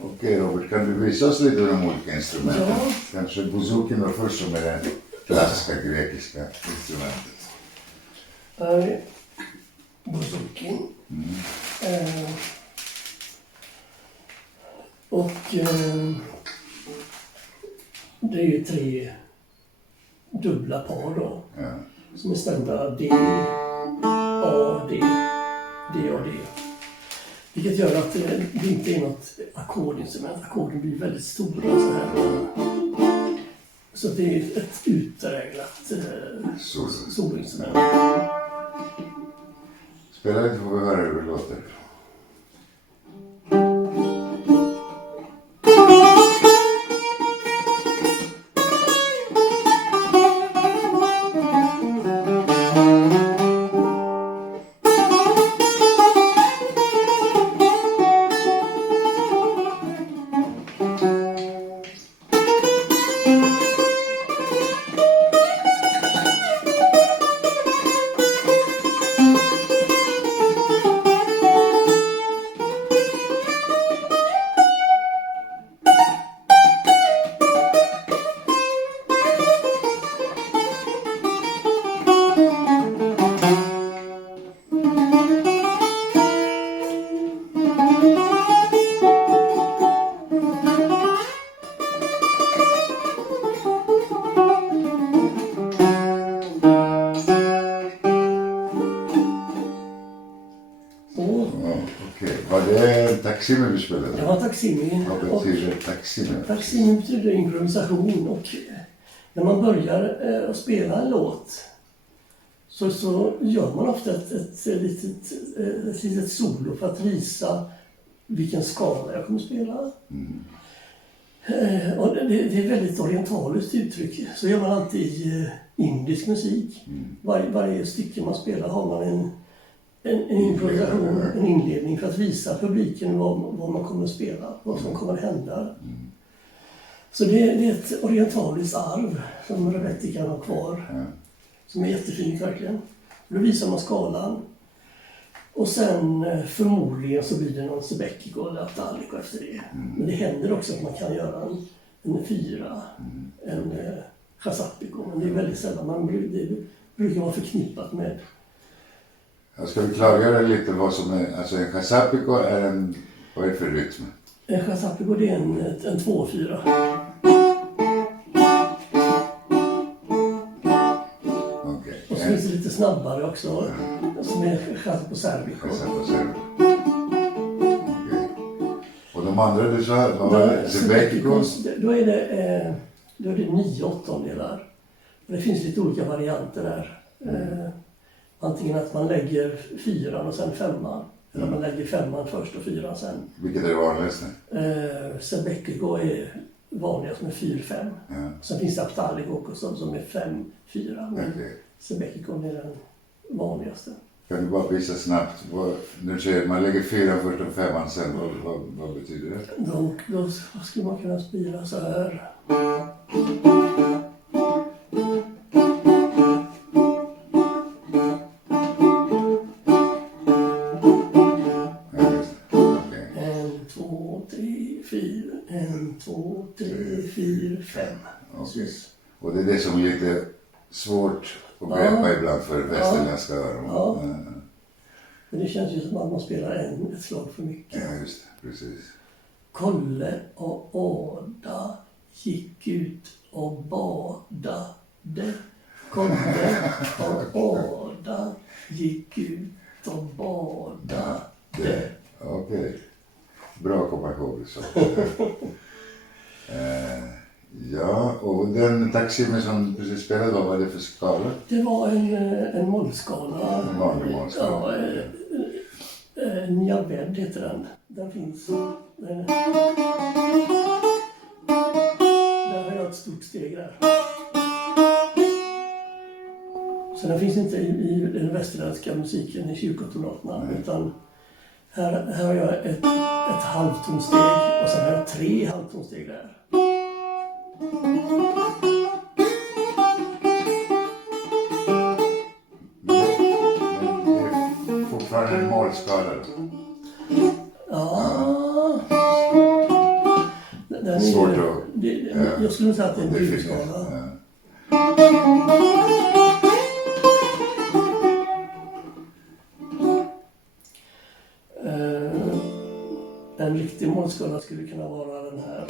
Okej Robert, kan du visa oss lite de olika instrumenten? Ja. Kanske bouzoukin var först som är det klassiska grekiska instrumentet. Här är bouzoukin. Och det är ju 3 dubbla par då. Ja. Som är stämda D, A, D, D och D. Vilket gör att det inte är något ackordinstrument. Ackorden blir väldigt stora så här. Så det är ett utpräglat soloinstrument. Spela lite får vi höra hur det låter. Okej, var det taximi du spelade? Det var taximi. Vad betyder taximi? Taximi betyder improvisation och när man börjar att spela en låt så gör man ofta ett litet solo för att visa vilken skala jag kommer spela. Och det är väldigt orientaliskt uttryck. Så gör man alltid i indisk musik. Varje stycke man spelar har man en improvisation, en inledning för att visa publiken vad man kommer att spela, vad som kommer att hända. Så det är ett orientaliskt arv som Rebetti kan ha kvar. Som är jättefint verkligen. Då visar man skalan. Och sen förmodligen så blir det någon Sebekiko eller Ataliko efter det. Men det händer också att man kan göra en 4, en Chasapiko. Men det är väldigt sällan. Det brukar vara förknippat med. Jag ska vi klargöra lite vad som är, alltså en chasapiko är vad är det för rytm? En chasapiko det är en 2-4. Okej. Och så finns det lite snabbare också, som är chasapo serbico. Okej. Och de andra du sa, vad var det? Sebekiko? Då är det 9/8. Det finns lite olika varianter där. Antingen att man lägger 4 och sen 5. Eller man lägger 5 först och 4 sen. Vilket är det vanligaste? Sebekiko är vanligast med 4-5. Sen finns det Aptaliko också som är 5-4. Men Sebekiko är den vanligaste. Kan du bara visa snabbt? Nu säger man lägger 4 först och 5 sen. Vad betyder det? Då skulle man kunna spela så här. Och det är det som är lite svårt att greppa ibland för västerländska öron. Men det känns ju som att man spelar ett slag för mycket. Ja, just det. Precis. Kolle och Ada gick ut och badade. Kolle och Ada gick ut och badade. Okej. Bra att komma ihåg så. Ja, och den taximi som du precis spelade, vad var det för skala? Det var en mollskala. En vanlig mollskala. Ja, Njaved heter den. Den finns. Där har jag ett stort steg där. Så den finns inte i den västerländska musiken i kyrkotonaterna. Utan här har jag ett halvtonsteg och sen har jag 3 halvtonsteg där. Men det är fortfarande en mollskala. Ja. Den är Svårt ju, att... jag skulle säga att det är en definiera. druvskala. En riktig målskala skulle kunna vara den här.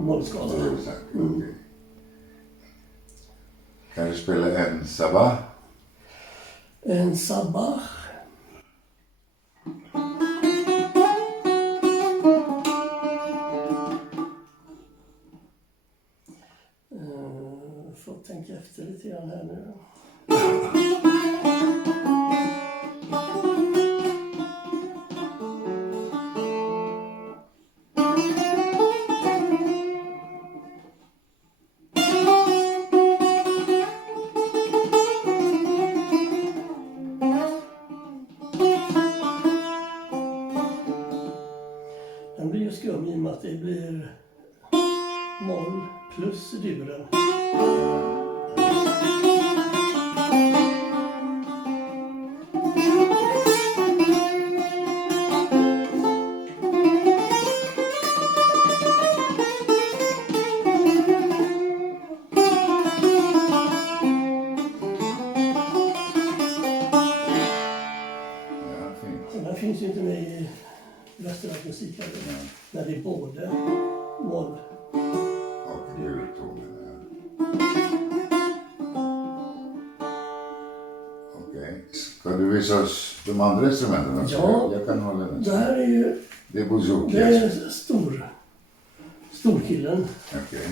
Målskala. Okay. Kan du spela en sabah? En sabah. Får tänka efter lite grann här nu. Den blir ju skum i och med att det blir moll plus duren. Så den finns ju inte med i Västerlands musik när det är både moll och durtonen. Okej. Ska du visa oss de andra instrumenten också? Ja. Jag kan hålla den. Det här är ju... Det är bouzouki. Det är storkillen. Okej.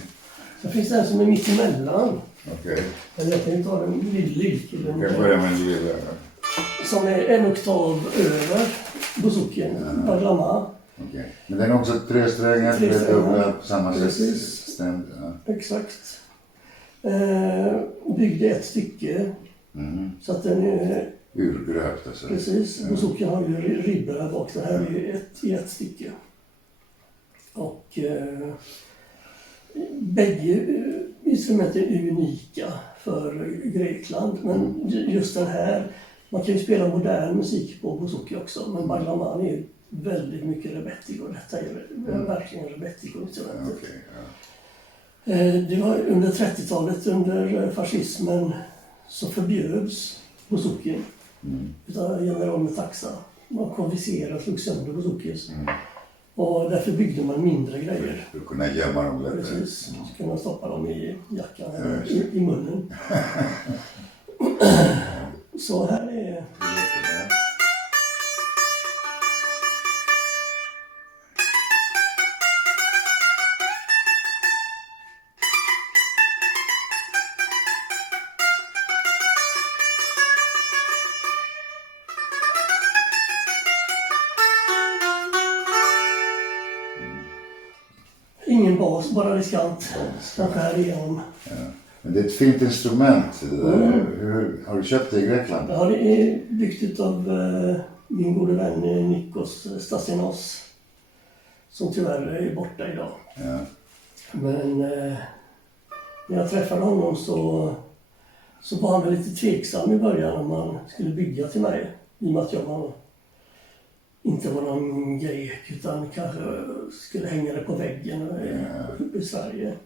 Sen finns det en som är mitt emellan. Okej. Men jag kan ju ta den lillkillen. Jag kan börja med den lilla. Som är en oktav över bouzoukin. Baglama. Okej. Men den är också tre strängar, tre dubbla på samma sätt. Precis. Stämd, ja. Exakt. Byggde ett stycke. Så att den är... Urgröpt alltså. Precis. Bouzoukin har ju ribbor här bak. Det här är ju ett stycke. Och bägge instrumenten är unika för Grekland. Men just den här, man kan ju spela modern musik på bouzouki också. Men baglaman är ju väldigt mycket rebetiko. Detta är verkligen rebetiko-instrumentet. Okej, ja. Det var under 30-talet, under fascismen, så förbjöds bouzouki. Utav general Metaxa. Man konfiskerade och slog sönder bouzoukis. Och därför byggde man mindre grejer. För att kunna gömma dem lättare. Precis. Så kunde man stoppa dem i jackan eller i munnen. Så här är... Ingen bas, bara diskant. Den skär igenom. Ja. Men det är ett fint instrument. Det där. Hur, har du köpt det i Grekland? Ja, det är byggt av min gode vän Nikos Stasinos. Som tyvärr är borta idag. Ja. Men när jag träffade honom så var han lite tveksam i början om man skulle bygga till mig. I och med att jag inte var någon grek utan kanske skulle hänga det på väggen i Sverige.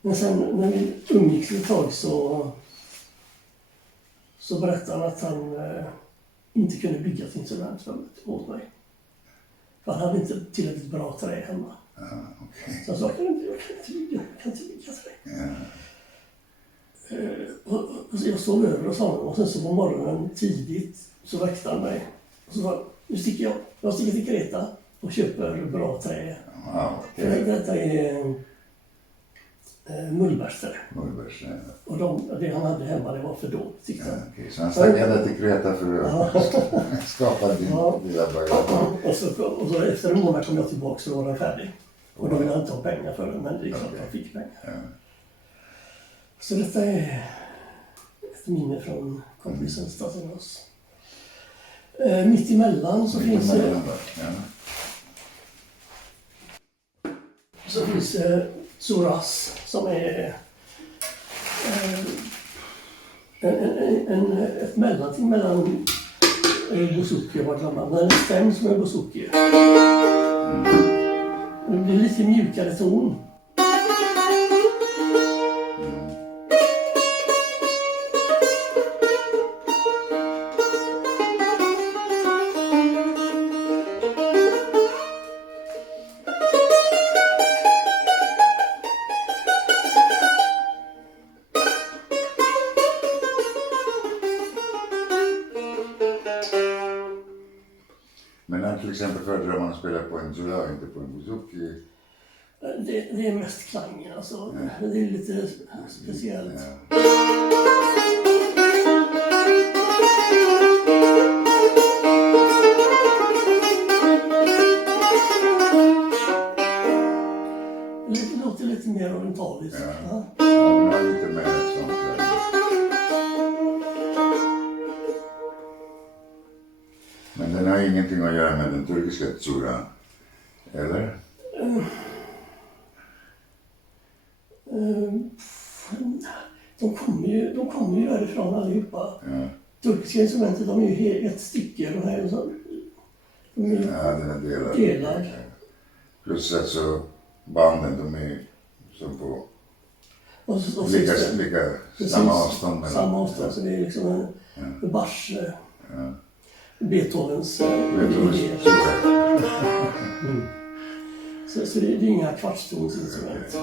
Men sen när vi umgicks ett tag så berättade han att han inte kunde bygga ett instrument åt mig. För han hade inte tillräckligt bra trä hemma. Okay. Så jag sa, jag kan inte bygga trä. Och så jag sov över hos honom och sen så på morgonen tidigt så väckte han mig. Och så sa nu sticker jag sticker till Kreta och köper bra trä. Wow, okay. Detta är mullbärsträ. Mullbärsträ. Och det han hade hemma det var för då, tyckte han. Okay. Så han stack ända till Kreta för att skapa din lilla bagage. Och så efter en månad kom jag tillbaka så var den färdig. Och då ville han inte ha pengar för den, men det är klart att han fick pengar. Ja. Så detta är ett minne från kompisen Stasinos. Mitt emellan så finns det Moise Zoras som är ett mellanting mellan bouzouki och vadlamman. Den är stämd som en bouzouki. Det blir lite mjukare ton. Men när till exempel föredrar man att spela på en zola, inte på en bouzouki? Det är mest klangen alltså. Ja. Det är lite speciellt. Ja. Det låter lite mer orientaliskt. Ja, den har lite mer sånt där. Men den har ingenting att göra med den turkiska zoran, eller? De kommer ju därifrån allihopa. Ja. Turkiska instrumentet, de är ju ett stycke. De här, de är den är delad. Plus alltså banden, de är som på lika samma avstånd mellan. Samma avstånd, så det är liksom en Bachs, Beethovens idéer. Så det är inga kvartstonsinstrument.